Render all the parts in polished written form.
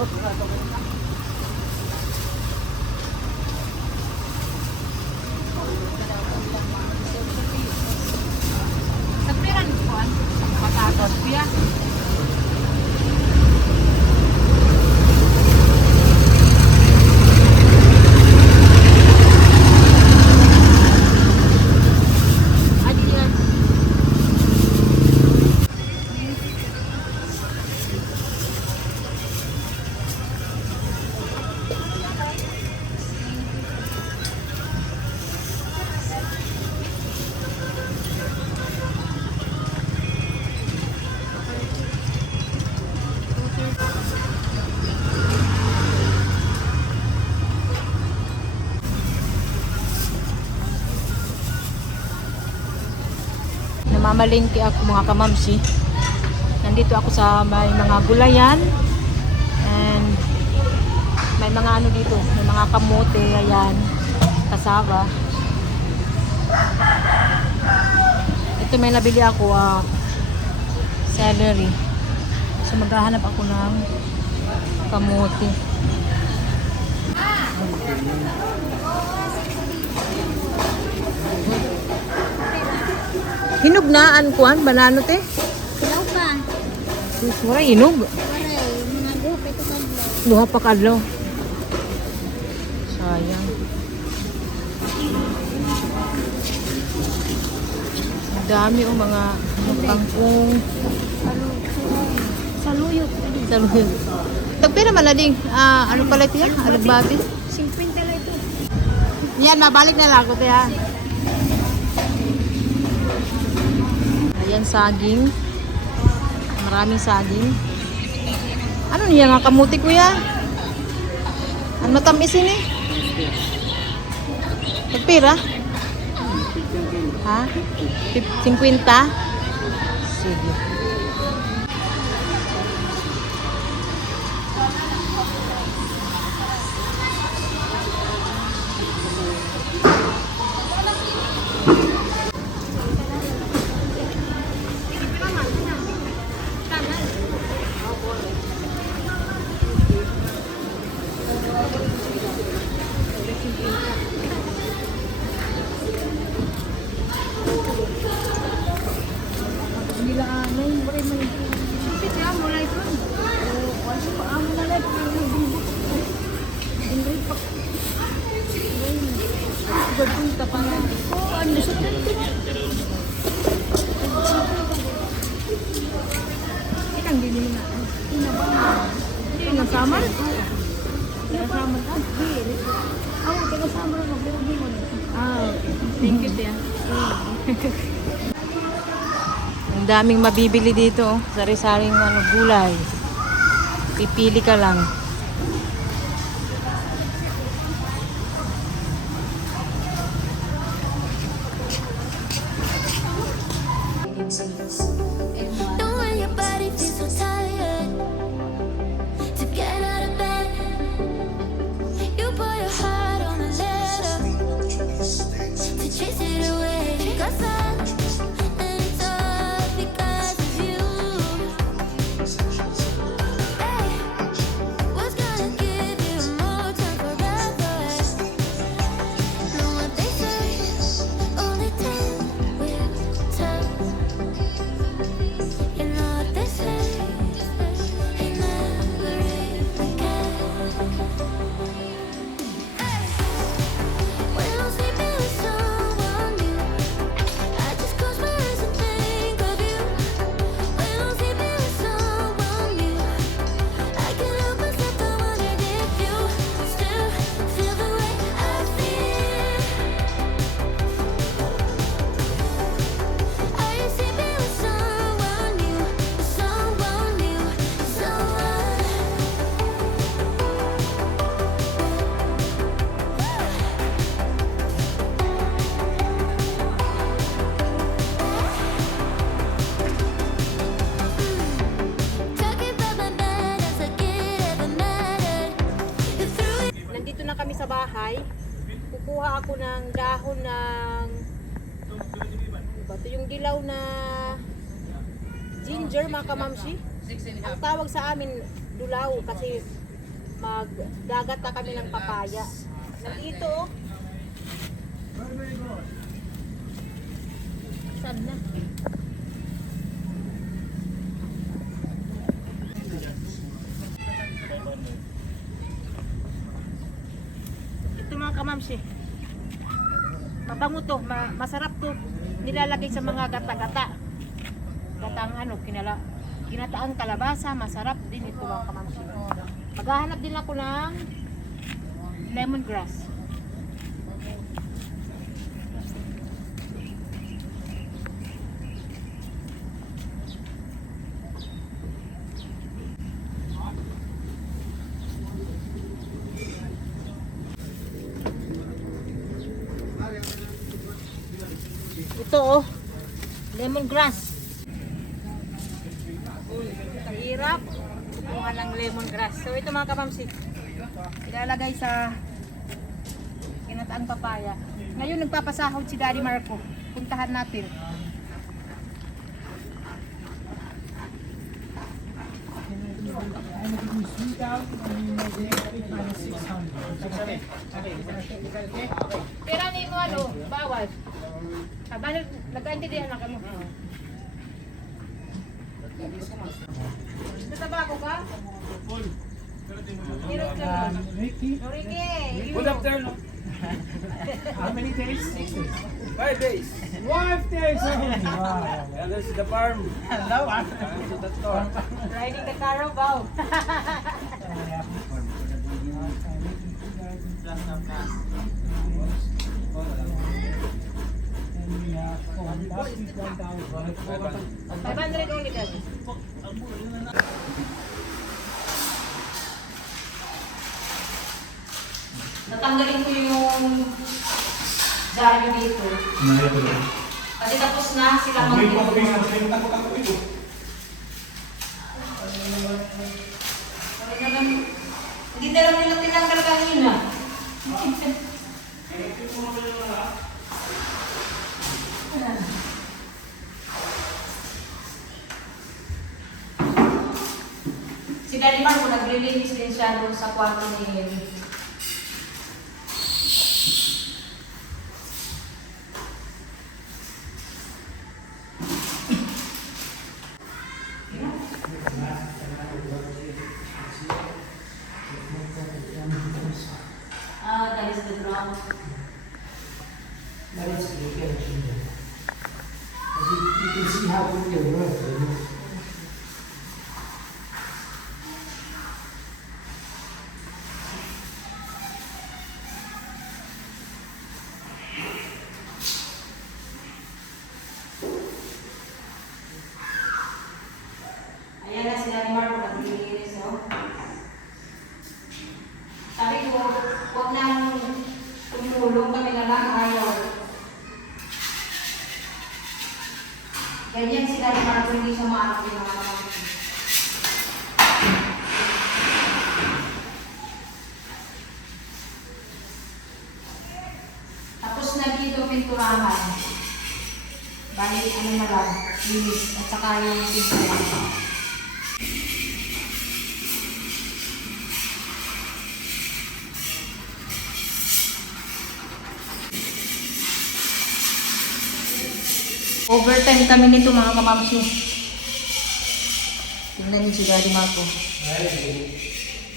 Sa piran ko an patatas kuya. Namamalingki ako mga kamamsi. Nandito ako sa may mga gulayan and may mga ano dito, may mga kamote, ayan, kasaba. Ito may nabili ako celery. So maghahanap ako ng kamote. Hinog na an kuan banano te? Ilaw pa. Mura hinog. Waray, mga guhap ito kadlaw. Duha pa kadlaw. Sayang. Ang dami mga kangkong. Saluyot. Saluyot. Tagpira man na ding. Ano pala ito yan? Alagbati. 50 lang ito. Yan, mabalik na lang ako te ha. Ayan, saging. Maraming saging. Ano niya nga kamuti kuya? Ang matamis ini. Pagpira? Ha? 50? Sige. Samar? Samar ka? Ako, taga-samar ako. Thank you, Tia. Ang daming mabibili dito. Sari-saring gulay. Pipili ka lang. Sa bahay, kukuha ako ng dahon ng yung dilaw na ginger mga kamamsi. Ang tawag sa amin dulaw kasi Magdagata kami ng papaya. Nandito oh. Saan na? Ito mga kamamsi. Mabango to, masarap to. Nilalagay sa mga gata-gata. Gatang ano, ginataang kalabasa, masarap din ito mga kamamsi. Maghahanap din ako ng lemongrass. Ito oh, lemongrass. Kahirap kumuha ng lemongrass. So ito mga kamamsi, ilalagay sa kinataang papaya. Ngayon nagpapasahod si Daddy Marco. Puntahan natin. Pero ano yung ano, bawal. Bakit nagkaintindihan na kamo? Natabako ka? Meron ka nun? Ricky, Ricky! Good afternoon. how many days? 6 days. 5 days. 5 days only. Wow. And this is the farm. Hello, And to the store. Riding the caravan. And we have last week 1,000. 500 only that. Natanggalin ko yung dyaryo dito. Kasi tapos na sila mag-dito. Hindi na lang nila tinanggal kanina. Si Daddy Marco nag-release din siya doon sa kwarto ni Eli. That is the ground. That is the attention. You can see how good they work. Ayan na sila ni Marco naglilinis, no? Sabi ko, huwag nang tumulong kami na lang, ayaw. Ganyan sila ni Marco, hindi siya maarap yung mga kapatid. Tapos na dito pinturahan. Balik ano na lang, linis at saka yung pinturahan. Overtime kami nito mga kamamsi. Tingnan niyo si Daddy Marco.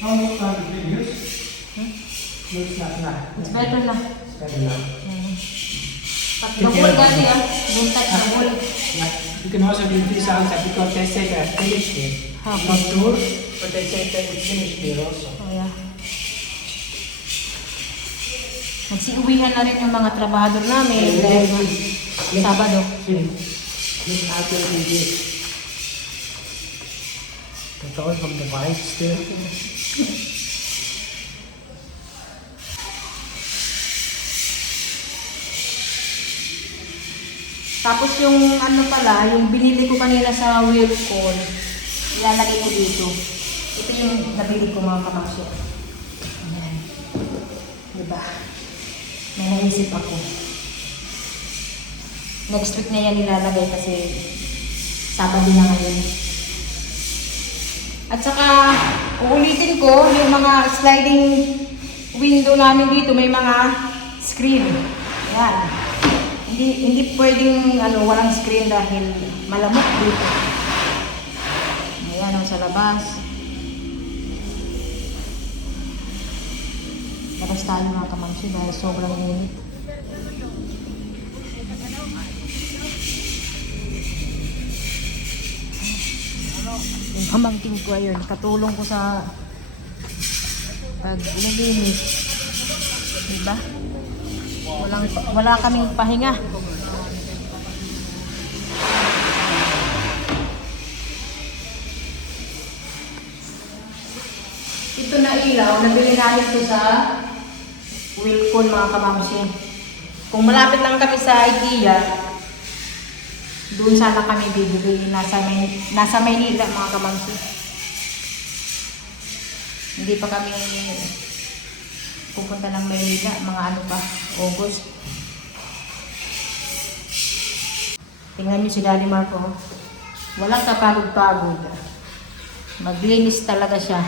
How much time do you use? No, it's not enough. It's better na. It's better now. Pagbabol dati ah. Don't touch the ball. Yeah. You can also do this outside because they say they're finished here. Okay. Not sure, but they say that it's finished here also. Oh, yeah. Nagsiuwihan na rin yung mga trabahador namin dahil Sabado. Look at your video. That's all from the vibes still. Tapos yung ano pala, yung binili ko kanina sa Wilcon, ilalagay ko dito. Ito yung nabili ko mga kamasyo. Ayan. Diba? May naisip ako. Next week na yan nilalagay kasi Sabado na ngayon. At saka, uulitin ko, yung mga sliding window namin dito, may mga screen. Yan. Hindi pwedeng walang screen dahil malamok dito. Ayan, sa labas. Labas tayo mga kamamsi dahil sobrang init. Yung pamangkin ko ayun, katulong ko sa paglilinis. Diba? Wala kaming pahinga. Ito na ilaw, nabili namin ito sa Wilcon mga kamamsi. Kung malapit lang kami sa IKEA, doon sana kami bibili. Nasa Maynila mga kamamsi. Hindi pa kami pupunta ng Maynila, mga August. Tingnan niyo si Daddy Marco. Walang kapagod-pagod. Maglinis talaga siya.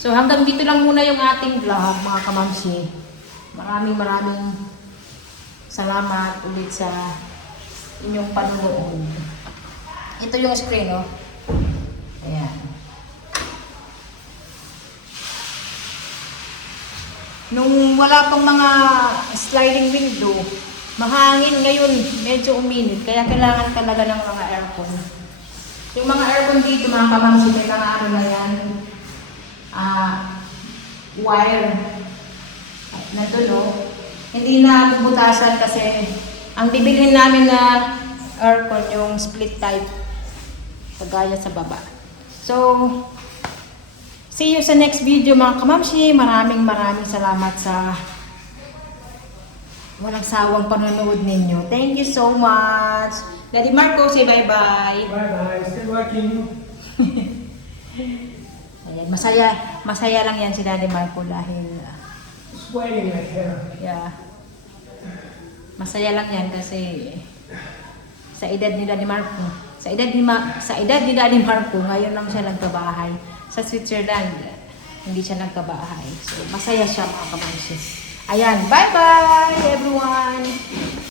So hanggang dito lang muna yung ating vlog mga kamamsi. Maraming salamat ulit sa inyong panunood. Ito yung screen, oh. Ayan. Nung wala pang mga sliding window, mahangin ngayon, medyo uminit. Kaya kailangan talaga ng mga aircon. Yung mga aircon dito, mga kamamsi, may mga na yan. Wire. Nandun, oh. Hindi na bubutasan kasi ang bibilhin namin na aircon yung split type. Kagaya sa baba. So, see you sa next video mga kamamsi. Maraming salamat sa walang sawang panonood ninyo. Thank you so much. Daddy Marco, say bye-bye. Bye-bye. Still working. Ayan, masaya lang yan si Daddy Marco dahil Sweating like hell. yeah. Masaya lang yan kasi sa edad ni Daddy Marco, sa edad ni Daddy Marco, ngayon lang siya nagkabahay. Sa Switzerland, hindi siya nagkabahay. So, masaya siya mga kamamsi. Ayan, bye-bye everyone!